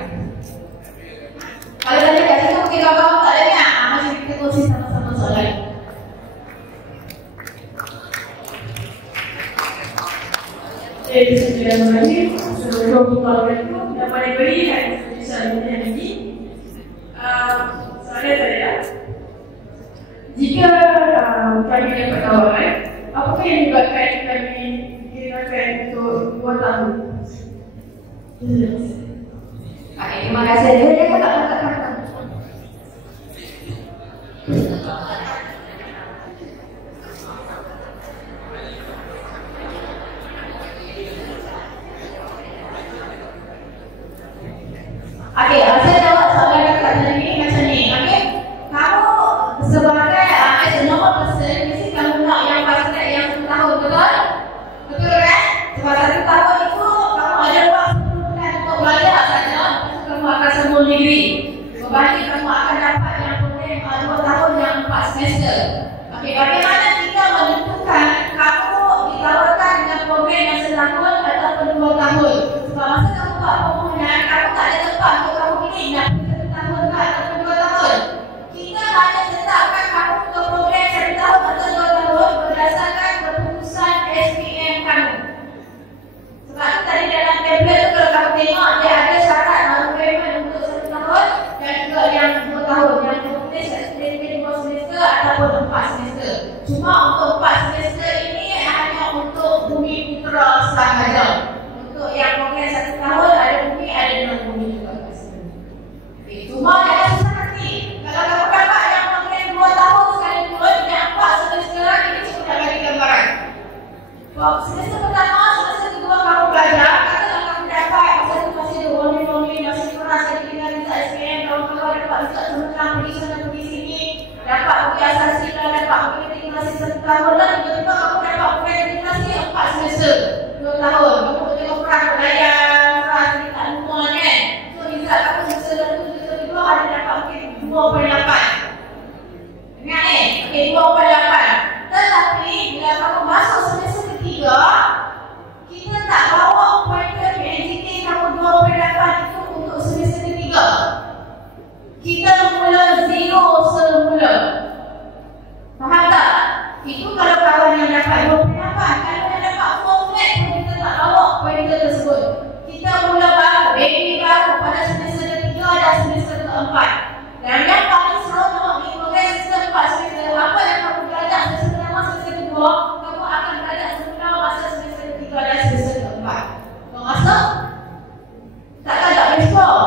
Kalau tanya kat situ mungkin kawan-kawan tak dengar, masih kita kongsi sama-sama soalan. Bismillahirrahmanirrahim. Assalamualaikum dapat diberi dan soalan ini. Soalan saya, jika kami dapat tawaran, apakah yang menyebabkan kami digunakan untuk 2 tahun? Okey, terima kasih. Dia kata. Okey, saya jawab soalan kakak tadi macam ni. Okey, kamu sebagai as a normal person, mesti kamu nak yang pasti yang 1 tahun, betul? Betul kan? Sebab 1 tahun itu kamu ada ruang 10 bulan untuk belajar saja. Kamu akan sambung degree. Berbanding kamu akan dapat yang boleh 2 tahun yang 4 semester. Okey, bagaimana kita menentukan kamu ditawarkan dengan program yang setahun ataupun 2 tahun? Sebab masa kamu buat permohonan, kamu tak ada tempat untuk kamu pilih masuk, takkan tak besok.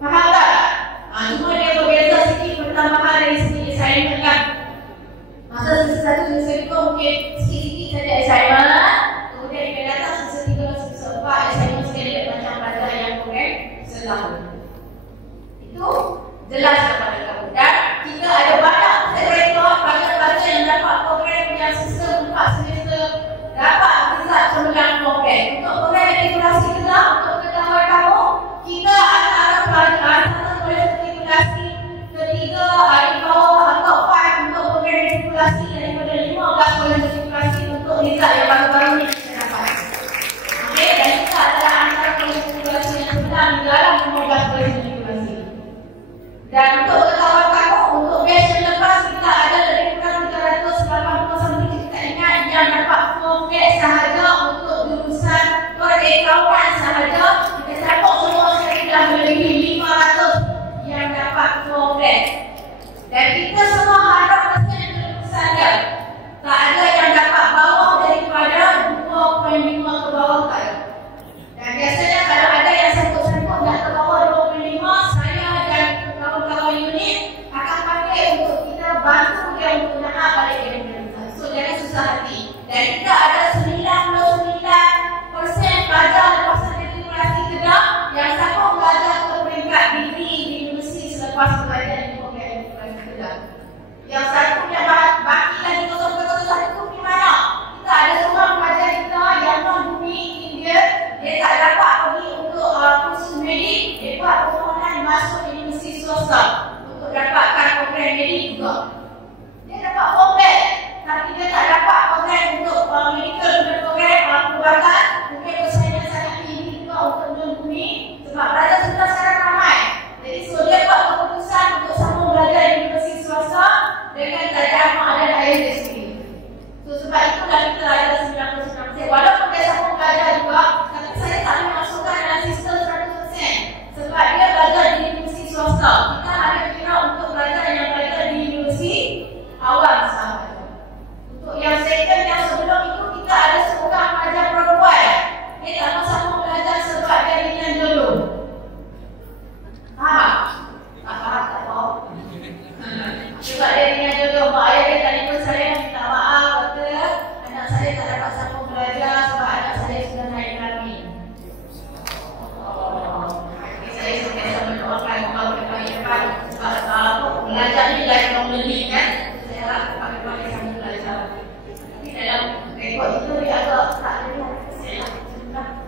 Faham tak? Cuma dia berbeza sikit pertambahan dari segi assignment kan. Masa semester 1, semester 2 mungkin sikit-sikit saja assignment. Kemudian dia datang semester 3, semester 4 assignment sekali macam pada yang program setahun. Itu jelas kepada kamu. Dan kita ada banyak rekod pelajar-pelajar yang dapat program yang sistem 4 semester dapat result cemerlang program. Untuk program integrasi kita, untuk ketahuan kamu, kita ada pelajar matrikulasi ketiga di bawah top 5 untuk program matrikulasi daripada 15 program matrikulasi untuk result yang baru-baru ni kita dapat. Okey, dan kita adalah antara program matrikulasi yang sedang di dalam 15 program matrikulasi. Dan untuk ketahuan kamu, untuk batch yang lepas kita ada lebih kurang 380 sampai kita ingat yang dapat form batch sahaja untuk jurusan perakauan sahaja. Kita dapat semua sekali dah melebihi 500 yang dapat form batch. Dan kita semua harap mesin jurusan dia. Tak ada yang dapat bawah daripada 2.5 ke bawah tak ada. Dan biasanya kalau ada yang sangkut-sangkut dah ke bawah 2.5, saya dan kawan-kawan unit akan pakai untuk kita bantu dia untuk nak balik ke universitas. So jangan susah hati. Dan kita ada 99% pelajar lepasan matrikulasi kedap yang sanggup belajar ke peringkat degree di universiti selepas belajar di program matrikulasi kedap. Yang satu yang baki lagi kosong-kosong itu di mana? Kita ada seorang pelajar kita yang non-bumi India, dia tak dapat pergi untuk kursus medik, dia buat permohonan masuk universiti swasta untuk dapatkan program medik juga. Dia dapat form batch, tapi dia tak dapat program untuk medical program perubatan. Mungkin persaingan sangat tinggi juga untuk non-bumi sebab pelajar kita sekarang ramai. Jadi so dia buat keputusan untuk sambung belajar di universiti swasta dengan keadaan mak dan ayah dia sendiri. So sebab itulah kita ada 99%. Walaupun dia sambung belajar juga, tapi saya tak boleh masukkan dalam sistem 100% sebab dia belajar di universiti swasta. Kita ada kira untuk belajar yang belajar di universiti awam sahaja. Untuk yang second yang sebelum itu kita ada seorang pelajar perempuan. Dia tak mau sambung belajar sebab dia ringan jodoh. Faham? Tak faham, tak tahu. Sebab dia ringan jodoh, mak ayah dia telefon saya minta maaf kata anak saya tak dapat sambung belajar sebab anak saya sudah naik kami. Saya sentiasa mendoakan moga depan sebab belajar ni lifelong learning kan. Saya harap pakai sambung belajar. Tapi dalam rekod itu dia agak tak ada persen lah.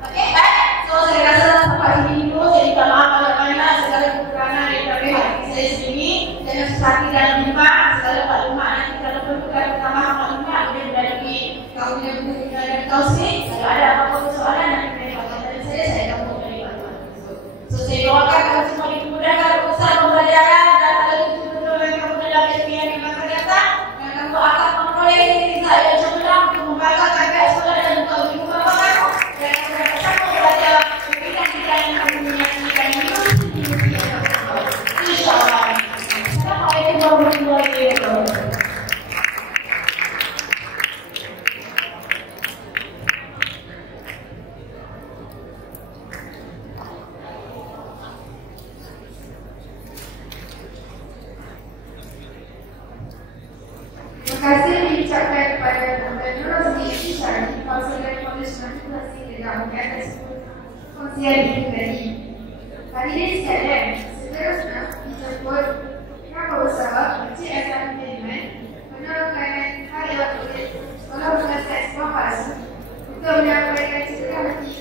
Okey, baik. So saya rasa sampai sini dulu. Saya minta maaf banyak-banyak segala kekurangan daripada hati saya sendiri. Jangan susah hati dalam bimbang. Segala maklumat nanti kalau perlukan tambahan maklumat boleh melalui kau punya buku dan kau sendiri. Kalau ada apa-apa persoalan nanti boleh pakaikan saya akan memberi bantuan. So saya doakan kamu semua dimudahkan urusan pembelajaran dan kalau itu betul yang kamu dalam SPM yang akan datang dan kamu akan memperoleh result yang cemerlang untuk membanggakan pihak sekolah dan untuk ibu bapa kamu dan kamu dapat sambung belajar bidang-bidang yang kamu minati dan universiti yang kamu tahu. InsyaAllah. Assalamualaikum warahmatullahi wabarakatuh. Terima kasih diucapkan kepada Gubernur Sri Syarif Konsulat Kolej Matrikulasi Kedap atas kongsian ini tadi. Hadirin sekalian, seterusnya dijemput Kepala Usaha CSR Manajemen Penolongan Harian Sekolah Universitas Mahasiswa untuk menyampaikan cerita hati